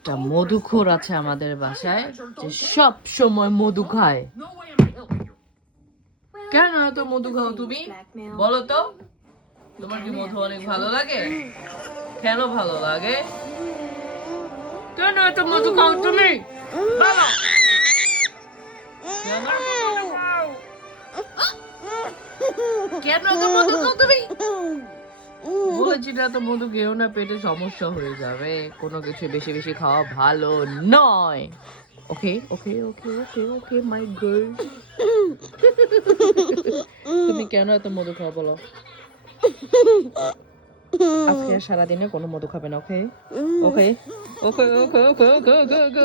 একটা মধুখোর আছে আমাদের বাসায় যে সব সময় মধু খায়। কেন এত মধু খাও তুমি বলো তো? তোমার কি মধু অনেক ভালো লাগে? কেন ভালো লাগে? কেন এত মধু খাও তুমি? বলো। কেন এত মধু খাও? কেন এত মধু খাও তুমি? বলেছি না, তো মধু খেও না, পেটে সমস্যা হয়ে যাবে। কোনো কিছু বেশি বেশি খাওয়া ভালো নয়। ওকে ওকে ওকে ওকে ওকে মাই গার্ল। তুমি কেন এত মধু খাও বলো? আজকে সারাদিনে কোনো মধু খাবে না। ওকে ওকে ওকে ওকে ওকে ওকে ওকে ওকে